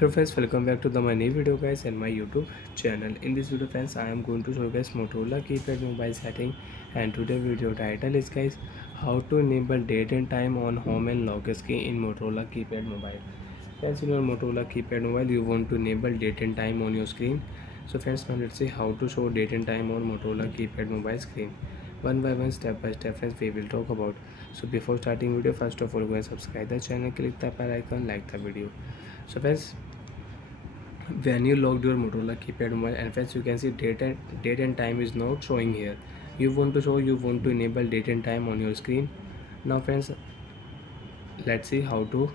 Hello friends, welcome back to my new video guys and my YouTube channel. In this video friends, I am going to show you guys Motorola keypad mobile setting, and today video title is guys how to enable date and time on home and lock screen in Motorola keypad mobile. Friends, in your Motorola keypad mobile you want to enable date and time on your screen. So friends, now let's see how to show date and time on Motorola keypad mobile screen. One by one, step by step friends, we will talk about. So before starting video, first of all go and subscribe the channel, click the bell icon, like the video. So friends, when you logged your Motorola keypad mobile, and friends, you can see date and time is not showing here. You want to enable date and time on your screen. Now friends, let's see how to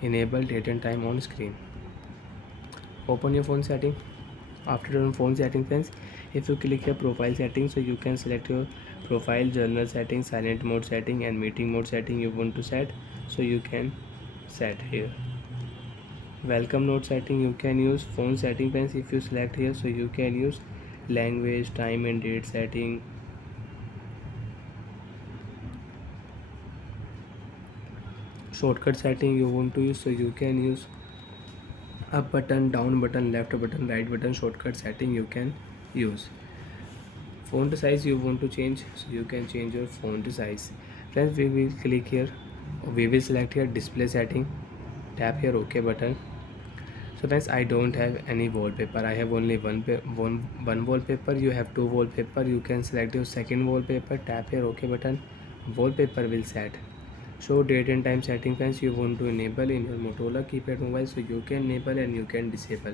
enable date and time on screen. Open your phone setting. After on phone setting friends, if you click here profile setting, so you can select your profile, journal setting, silent mode setting and meeting mode setting you want to set. So you can set here. Welcome note setting, you can use phone setting friends. If you select here, so you can use language, time and date setting. Shortcut setting you want to use, so you can use up button, down button, left button, right button. Shortcut setting you can use. Font size you want to change, so you can change your font size. Friends, we will click here, we will select here display setting, tap here OK button. So friends, I don't have any wallpaper, I have only one wallpaper. You have two wallpaper, you can select your second wallpaper, tap here OK button, wallpaper will set. Show date and time setting friends, you want to enable in your Motorola keypad mobile, so you can enable and you can disable.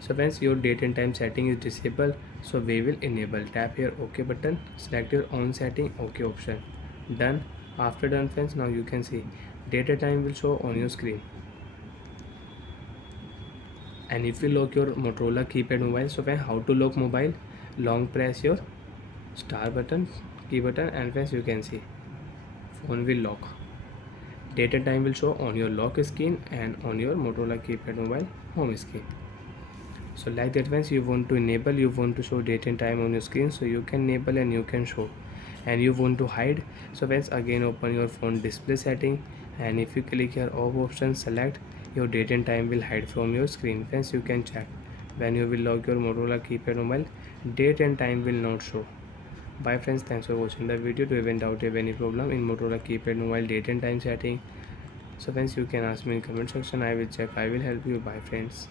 So friends, your date and time setting is disabled, so we will enable. Tap here OK button, select your on setting, OK option, done. After done friends, now you can see date and time will show on your screen. And if you lock your Motorola keypad mobile, so when how to lock mobile, long press your star button, key button, and friends you can see phone will lock. Date and time will show on your lock screen and on your Motorola keypad mobile home screen. So like that friends, you want to enable, you want to show date and time on your screen, so you can enable and you can show. And you want to hide, so friends again open your phone display setting, and if you click here off option, select, your date and time will hide from your screen. Friends, you can check when you will log your Motorola keypad mobile, date and time will not show. Bye friends, thanks for watching the video. Do you have any doubt, have any problem in Motorola keypad mobile date and time setting? So friends, you can ask me in comment section, I will check, I will help you. Bye friends.